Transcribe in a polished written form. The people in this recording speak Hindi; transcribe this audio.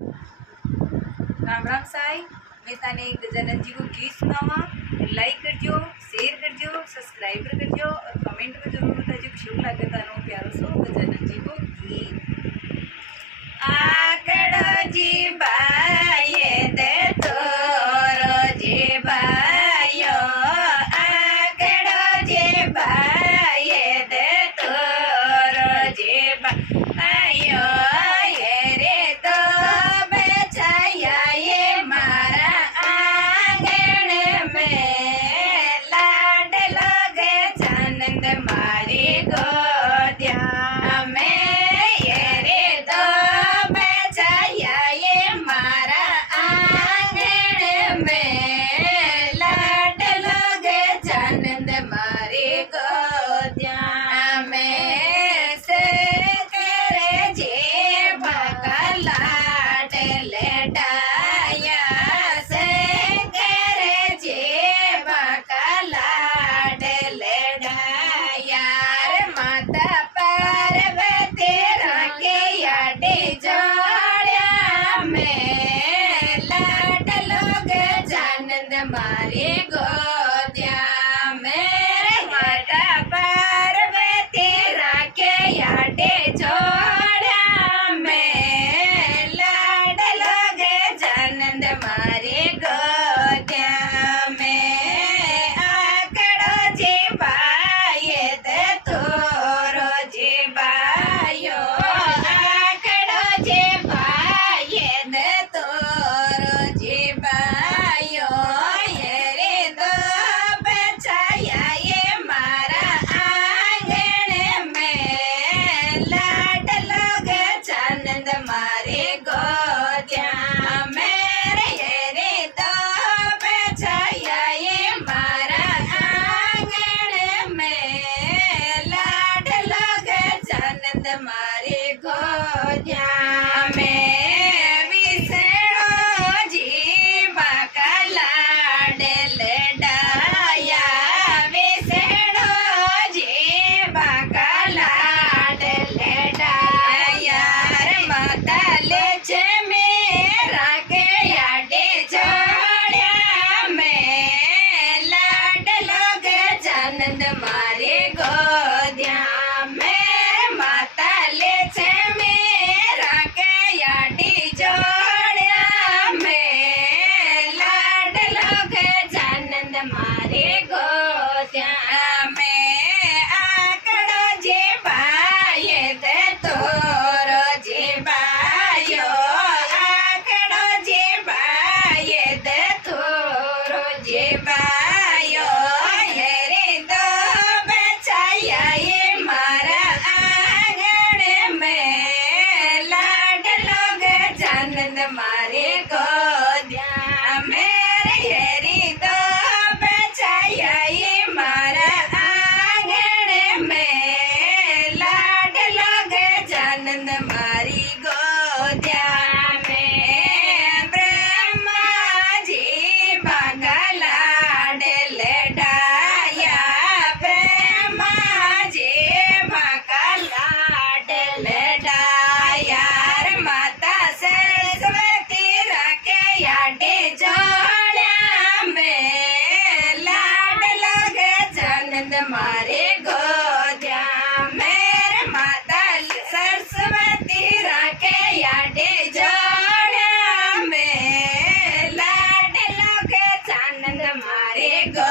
राम राम साई। मैं तने गजानन जी को गीत सुनावा। लाइक करजो, शेयर करजो, सब्सक्राइब करजो और कमेंट में जरूर बताजो क्यों लगे तानो प्यारो सो गजानन जी को गीत। आकड़ो जी बाये दे तोरो जी बायो, आकड़ो जी बाये दे तोरो जी बायो, ये रे तो बेचाया ये मारा आंगन में, लाड लगे जानंद मारी गोदिया में, ये रे तो बेचाया ये मारा आंगन में, लाड लगे जानंद मारी गोदिया में, से करे जे भगला लेटाया, से करे जे भगला लेटाया, माता पार्वती रखे याडे जोड़िया में, लाड लोग जानंद मारे गोदिया में, माता पार्वती रखे याडे जोड़िया में, लाड लोग जानंद मारे गोदिया में, आकड़ो जी बाये दे तोरो जी बायो, आकड़ो जी बाये दे तोरो जी बायो, ये रे दो बेचाया ये मारा आंगन में, लाड लोग जानंद मारे गोदिया मेरे, ये रे दो बेचाया ये मारा आंगन में, लाड लोग जानंद मारे गोदिया में, विषणो जी बाका लाड लेटाया, विषणो जी बाका लाड लेटाया, माता लेचे मेरा के याडे जोड़िया में, लाड लोग जानंद मारे गोदिया में, माता लेचे मेरा के याडे जोड़िया में, लाड लोग जानंद मारे गोदिया में, आकड़ो जी बाये दे तोरो जी बायो, आकड़ो जी बाये दे तोरो जी बायो, ये रे दो बेचाया ये मारा आंगन में, लाड लोग जानंद मारे गोदिया मेरे, ये रे दो बेचाया ये मारा आंगन में, लाड लोग जानंद मारी गोदिया में, ब्रह्मा जी बागा लाड लेटाया, ब्रह्मा जी बागा लाड लेटाया, माता सरस्वती रखे याडे जोड़िया में, लाड लोग जानंद मारे गोदिया मेरे, माता सरस्वती रखे याडे जोड़िया में, लाड लोग जानंद मारे गो